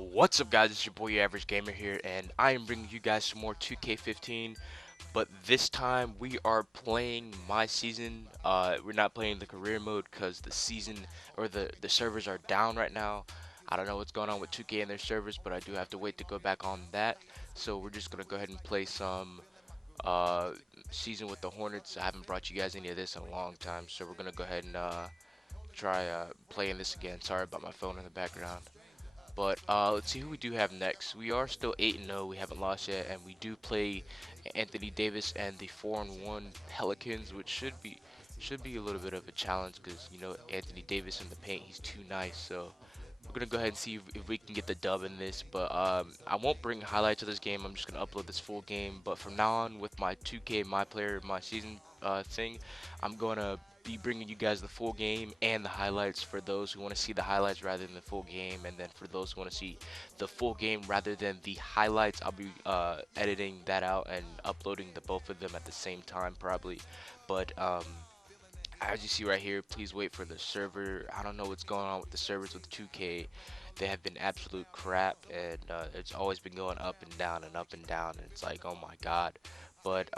What's up, guys? It's your boy, your average gamer here, and I am bringing you guys some more 2K15. But this time we are playing my season. We're not playing the career mode because the season or the servers are down right now. I don't know what's going on with 2K and their servers, but I do have to wait to go back on that. So we're just gonna go ahead and play some uh, season with the Hornets. I haven't brought you guys any of this in a long time, so we're gonna go ahead and try playing this again. Sorry about my phone in the background. But let's see who we do have next. We are still 8-0. We haven't lost yet, and we do play Anthony Davis and the 4-1 Pelicans, which should be a little bit of a challenge because Anthony Davis in the paint, he's too nice. So we're gonna go ahead and see if we can get the dub in this. But I won't bring highlights of this game. I'm just gonna upload this full game. But from now on, with my 2K, my player, my season thing, I'm gonna be bringing you guys the full game and the highlights for those who want to see the highlights rather than the full game, and then for those who want to see the full game rather than the highlights, I'll be editing that out and uploading the both of them at the same time probably. But as you see right here, please wait for the server. I don't know what's going on with the servers with 2K. They have been absolute crap, and it's always been going up and down and up and down, and it's like, oh my god. But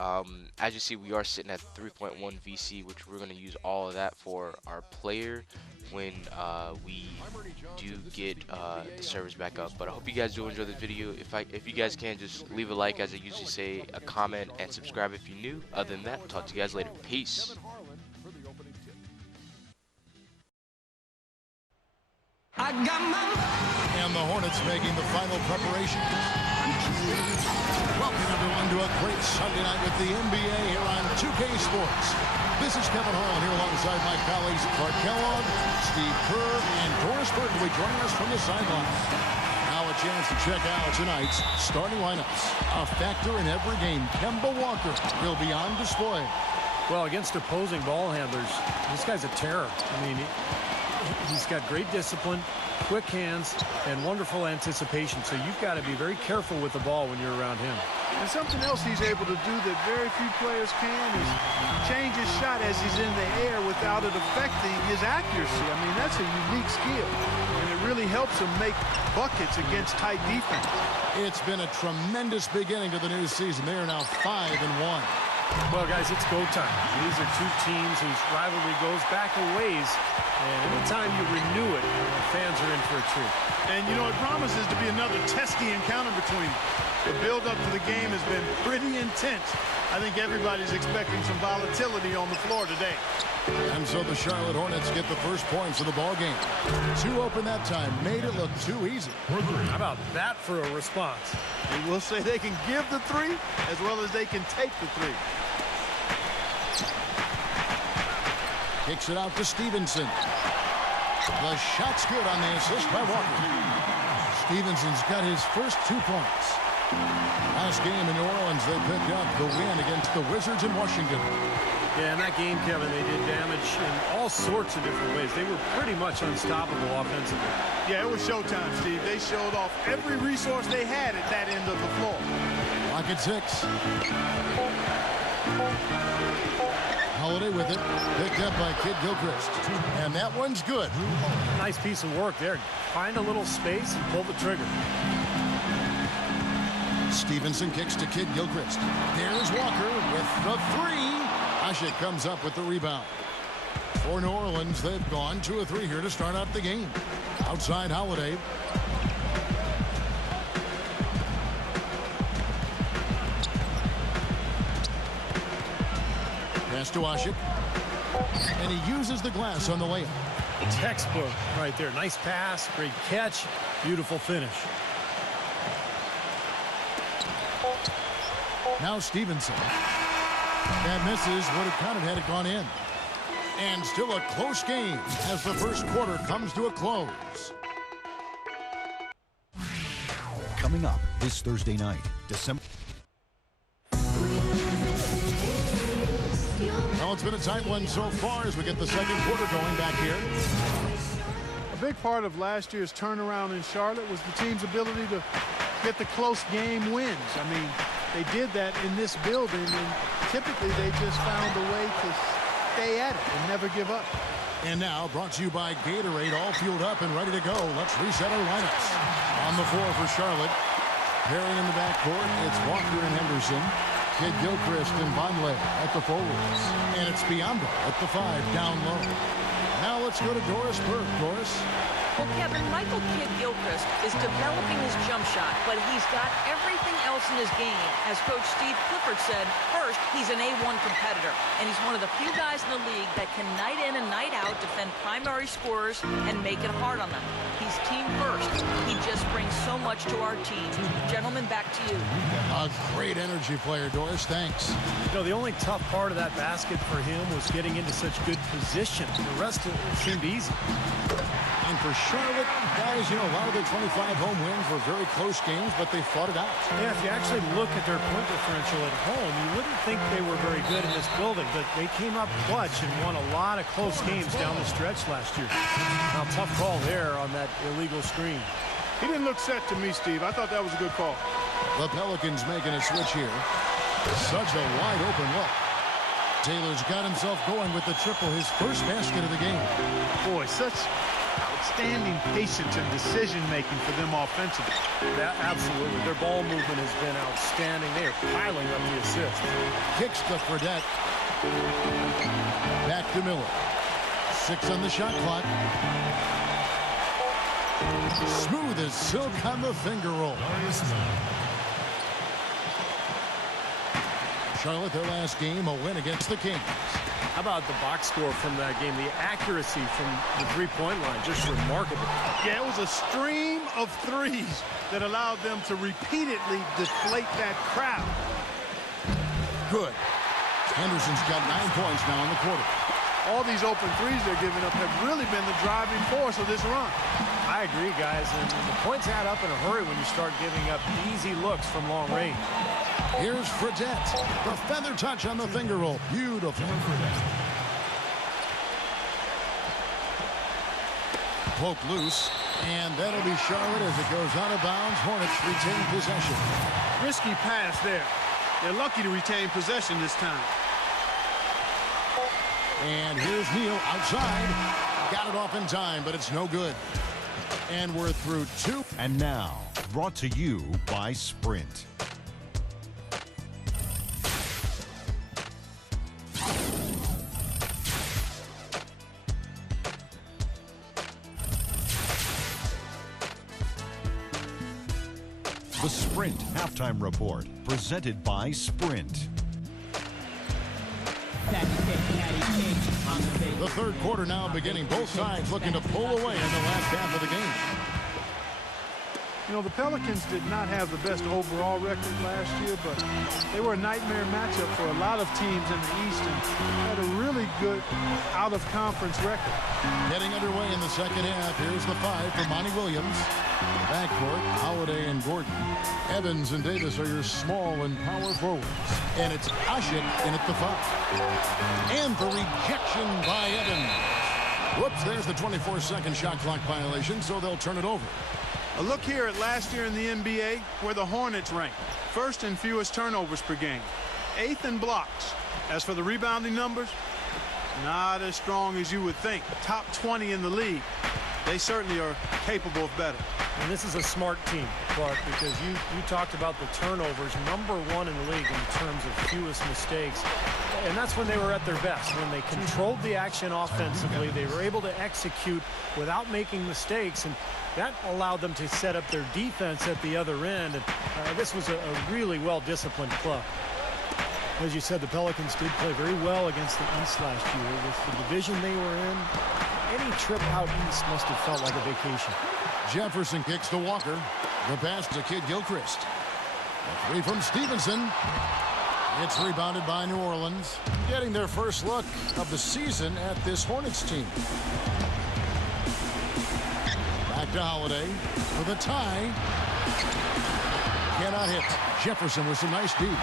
as you see, we are sitting at 3.1 VC, which we're going to use all of that for our player when we do get the servers back up. But I hope you guys do enjoy the video. If you guys can, just leave a like, as I usually say, a comment, and subscribe if you're new. Other than that, talk to you guys later. Peace. And the Hornets making the final preparations. Welcome everyone to a great Sunday night with the NBA here on 2K Sports. This is Kevin Harlan here alongside my colleagues Clark Kellogg, Steve Kerr, and Doris Berkeley joining us from the sideline. Now a chance to check out tonight's starting lineups. A factor in every game, Kemba Walker will be on display. Well, against opposing ball handlers, this guy's a terror. I mean, he's got great discipline, quick hands, and wonderful anticipation. So you've got to be very careful with the ball when you're around him. And something else he's able to do that very few players can is change his shot as he's in the air without it affecting his accuracy. I mean, that's a unique skill, and it really helps him make buckets against tight defense. It's been a tremendous beginning to the new season. They are now 5-1. Well, guys, it's go time. These are two teams whose rivalry goes back a ways, and anytime you renew it, the fans are in for a treat. And, you know, it promises to be another testy encounter between them. The build-up to the game has been pretty intense. I think everybody's expecting some volatility on the floor today. And so the Charlotte Hornets get the first points of the ball game. Two open that time, made it look too easy. How about that for a response? We will say they can give the three as well as they can take the three. Kicks it out to Stevenson. The shot's good on the assist by Walker. Stevenson's got his first 2 points. Last game in New Orleans, they picked up the win against the Wizards in Washington. Yeah, in that game, Kevin, they did damage in all sorts of different ways. They were pretty much unstoppable offensively. Yeah, it was showtime, Steve. They showed off every resource they had at that end of the floor. Clock at 6. Holiday with it, picked up by Kid Gilchrist. And that one's good. Nice piece of work there. Find a little space and pull the trigger. Stevenson kicks to Kid Gilchrist. There's Walker with the three. Ashik comes up with the rebound. For New Orleans, they've gone 2 of 3 here to start out the game. Outside Holiday. Pass to Ashik. And he uses the glass on the layup. Textbook right there. Nice pass, great catch, beautiful finish. Now Stevenson. That misses, would have counted had it gone in. And still a close game as the first quarter comes to a close. Coming up this Thursday night, December. Well, it's been a tight one so far as we get the second quarter going back here. A big part of last year's turnaround in Charlotte was the team's ability to get the close game wins. I mean, they did that in this building, and typically they just found a way to stay at it and never give up. And now, brought to you by Gatorade, all fueled up and ready to go. Let's reset our lineups. On the floor for Charlotte. Pairing in the backcourt, it's Walker and Henderson. Kid Gilchrist and Bonley at the forwards. And it's Biyombo at the 5 down low. Now let's go to Doris Burke. Doris? Well, Kevin, Michael Kidd-Gilchrist is developing his jump shot, but he's got everything else in his game. As Coach Steve Clifford said, first, he's an A1 competitor, and he's one of the few guys in the league that can night in and night out defend primary scorers and make it hard on them. He's team first. He just brings so much to our team. Gentlemen, back to you. A great energy player, Doris. Thanks. You know, the only tough part of that basket for him was getting into such good position. The rest of it seemed easy. And for Charlotte, guys, you know, a lot of their 25 home wins were very close games, but they fought it out. Yeah, if you actually look at their point differential at home, you wouldn't think they were very good in this building, but they came up clutch and won a lot of close games down the stretch last year. Now, tough call there on that illegal screen. He didn't look set to me, Steve. I thought that was a good call. The Pelicans making a switch here. Such a wide open look. Taylor's got himself going with the triple, his first basket of the game. Boy, such outstanding patience and decision-making for them offensively. Yeah, absolutely. Their ball movement has been outstanding. They are piling up the assists. Kicks to Fredette. Back to Miller. 6 on the shot clock. Smooth as silk on the finger roll. Charlotte, their last game, a win against the Kings. How about the box score from that game? The accuracy from the three-point line, just remarkable. Yeah, it was a stream of threes that allowed them to repeatedly deflate that crowd. Good. Henderson's got 9 points now in the quarter. All these open threes they're giving up have really been the driving force of this run. I agree, guys. And the points add up in a hurry when you start giving up easy looks from long range. Here's Fredette. The feather touch on the finger roll. Beautiful. Poke loose. And that'll be Charlotte as it goes out of bounds. Hornets retain possession. Risky pass there. They're lucky to retain possession this time. And here's Neal outside. Got it off in time, but it's no good. And we're through 2. And now, brought to you by Sprint. The Sprint Halftime Report, presented by Sprint. The third quarter now beginning. Both sides looking to pull away in the last half of the game. You know, the Pelicans did not have the best overall record last year, but they were a nightmare matchup for a lot of teams in the East and had a really good out-of-conference record. Getting underway in the second half. Here's the 5 for Monty Williams. Backcourt, Holiday and Gordon. Evans and Davis are your small and power forwards. And it's Ashik in at the 5. And the rejection by Evans. Whoops, there's the 24-second shot clock violation, so they'll turn it over. A look here at last year in the NBA, where the Hornets ranked. First in fewest turnovers per game. 8th in blocks. As for the rebounding numbers, not as strong as you would think. Top 20 in the league. They certainly are capable of better. And this is a smart team, Clark, because you talked about the turnovers, #1 in the league in terms of fewest mistakes. And that's when they were at their best. When they controlled the action offensively, they were able to execute without making mistakes, and that allowed them to set up their defense at the other end. And this was a really well-disciplined club. As you said, the Pelicans did play very well against the East last year. With the division they were in, any trip out East must have felt like a vacation. Jefferson kicks to Walker. The pass to Kid Gilchrist. A 3 from Stevenson. It's rebounded by New Orleans. Getting their first look of the season at this Hornets team. Back to Holiday for the tie. Cannot hit. Jefferson with some nice deep.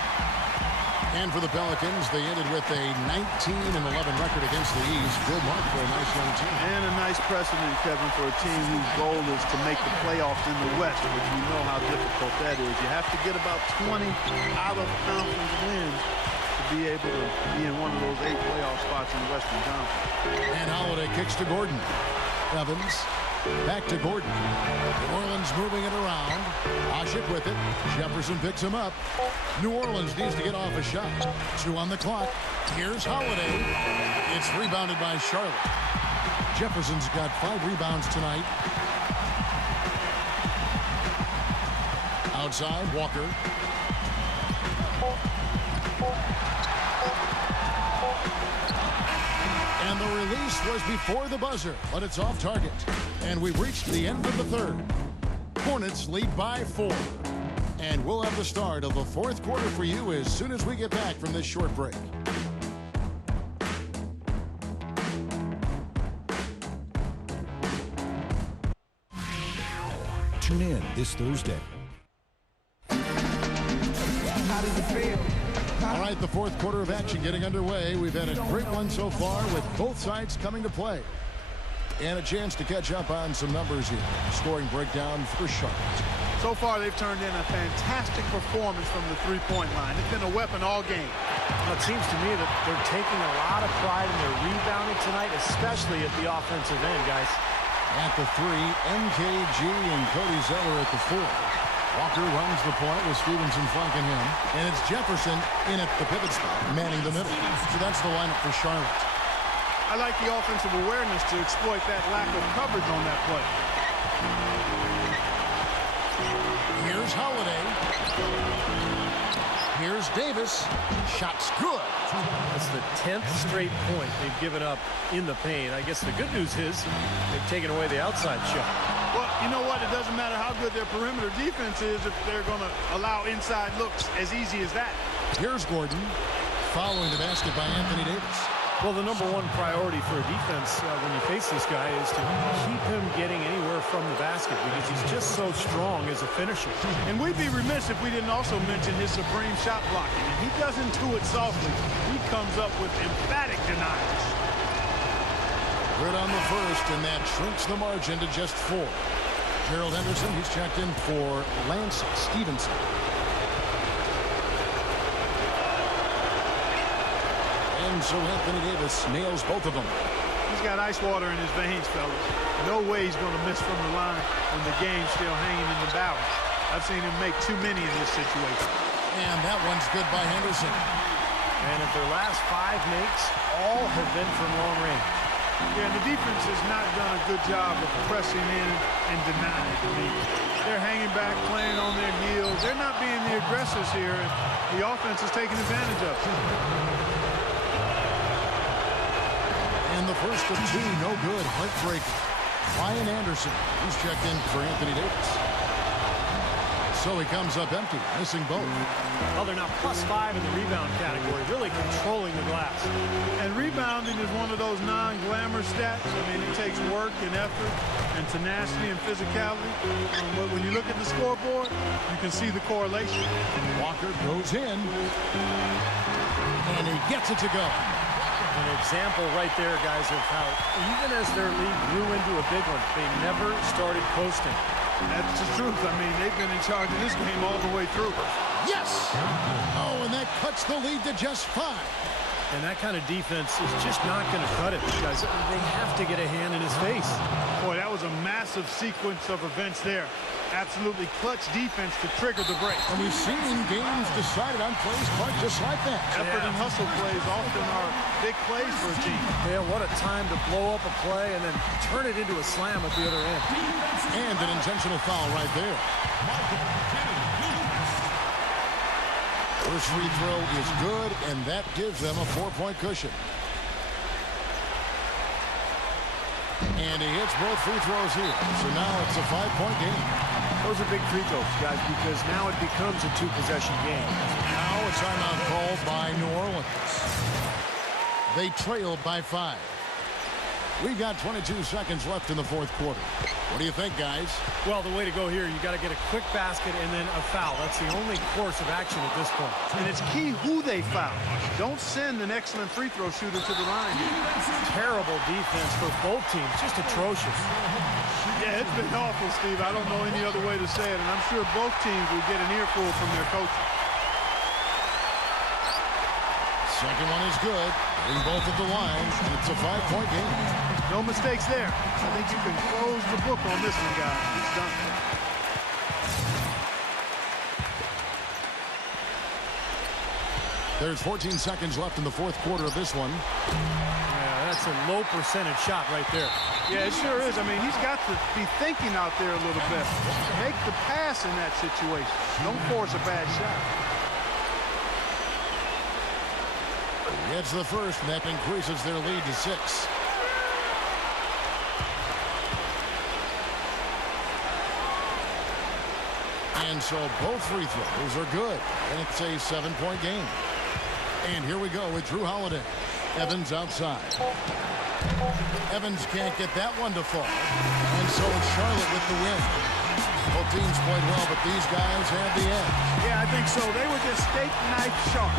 And for the Pelicans, they ended with a 19-11 record against the East. Good mark for a nice young team. And a nice precedent, Kevin, for a team whose goal is to make the playoffs in the West, which you know how difficult that is. You have to get about 20 out-of-conference wins to be able to be in one of those 8 playoff spots in the Western Conference. And Holiday kicks to Gordon. Evans back to Gordon. New Orleans moving it around. Oshik with it. Jefferson picks him up. New Orleans needs to get off a shot. 2 on the clock. Here's Holiday. It's rebounded by Charlotte. Jefferson's got 5 rebounds tonight. Outside, Walker. And the release was before the buzzer, but it's off target. And we've reached the end of the third. Hornets lead by 4. And we'll have the start of the fourth quarter for you as soon as we get back from this short break. Tune in this Thursday. How does it feel? All right, the fourth quarter of action getting underway. We've had a great one so far with both sides coming to play. And a chance to catch up on some numbers here. Scoring breakdown for Charlotte. So far, they've turned in a fantastic performance from the three-point line. It's been a weapon all game. Well, it seems to me that they're taking a lot of pride in their rebounding tonight, especially at the offensive end, guys. At the 3, MKG and Cody Zeller at the 4. Walker runs the point with Stevenson flanking him. And it's Jefferson in at the pivot spot, manning the middle. So that's the lineup for Charlotte. I like the offensive awareness to exploit that lack of coverage on that play. Here's Holiday. Here's Davis. Shot's good. That's the 10th straight point they've given up in the paint. I guess the good news is they've taken away the outside shot. Well, you know what? It doesn't matter how good their perimeter defense is if they're going to allow inside looks as easy as that. Here's Gordon. Following the basket by Anthony Davis. Well, the number one priority for a defense when you face this guy is to keep him getting anywhere from the basket because he's just so strong as a finisher. And we'd be remiss if we didn't also mention his supreme shot blocking. And he doesn't do it softly. He comes up with emphatic denials. Good on the first, and that shrinks the margin to just 4. Gerald Henderson, he's checked in for Lance Stevenson. And so Anthony Davis nails both of them. He's got ice water in his veins, fellas. No way he's going to miss from the line when the game's still hanging in the balance. I've seen him make too many in this situation. And that one's good by Henderson. And if their last 5 makes, all have been from long range. Yeah, and the defense has not done a good job of pressing in and denying. I mean, they're hanging back, playing on their heels. They're not being the aggressors here, and the offense is taking advantage of it. And the first of 2, no good. Heartbreaking. Ryan Anderson, he's checked in for Anthony Davis. So he comes up empty, missing both. Well, they're now +5 in the rebound category, really controlling the glass. And rebounding is one of those non-glamour stats. I mean, it takes work and effort and tenacity and physicality. But when you look at the scoreboard, you can see the correlation. Walker goes in. And he gets it to go. An example right there, guys, of how even as their lead grew into a big one, they never started coasting. That's the truth. I mean, they've been in charge of this game all the way through. Yes! Oh, and that cuts the lead to just 5. And that kind of defense is just not going to cut it because they have to get a hand in his face. Boy, that was a massive sequence of events there. Absolutely clutch defense to trigger the break. And we've seen games decided on plays quite just like that. Effort and hustle plays often are big plays for a team. Yeah, what a time to blow up a play and then turn it into a slam at the other end. And an intentional foul right there. First free throw is good, and that gives them a 4-point cushion. And he hits both free throws here. So now it's a 5-point game. Those are big free throws, guys, because now it becomes a 2-possession game. Now a timeout called by New Orleans. They trailed by 5. We've got 22 seconds left in the fourth quarter. What do you think, guys? Well, the way to go here, you got to get a quick basket and then a foul. That's the only course of action at this point. And it's key who they foul. Don't send an excellent free throw shooter to the line here. Terrible defense for both teams. Just atrocious. Yeah, it's been awful, Steve. I don't know any other way to say it, and I'm sure both teams will get an earful from their coaches. Second one is good. Hitting both at the line. It's a 5-point game. No mistakes there. I think you can close the book on this one, guys. It's done. There's 14 seconds left in the fourth quarter of this one. Yeah, that's a low percentage shot right there. Yeah, it sure is. I mean, he's got to be thinking out there a little bit. Make the pass in that situation. Don't force a bad shot. He gets the first, and that increases their lead to 6. And so both free throws are good, and it's a 7-point game. And here we go with Drew Holiday. Evans outside. Evans can't get that one to fall. And so it's Charlotte with the win. Both teams played well, but these guys have the edge. Yeah, I think so. They were just steak knife sharp.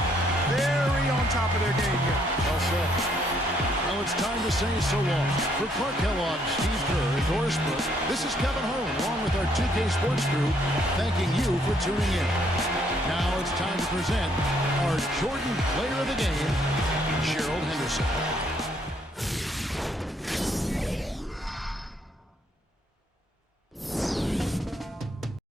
Very on top of their game here. Well said. Now it's time to say so long. For Clark Kellogg, Steve Kerr, and Doris Burke, this is Kevin Harlan, along with our 2K Sports crew, thanking you for tuning in. Now it's time to present our Jordan Player of the Game,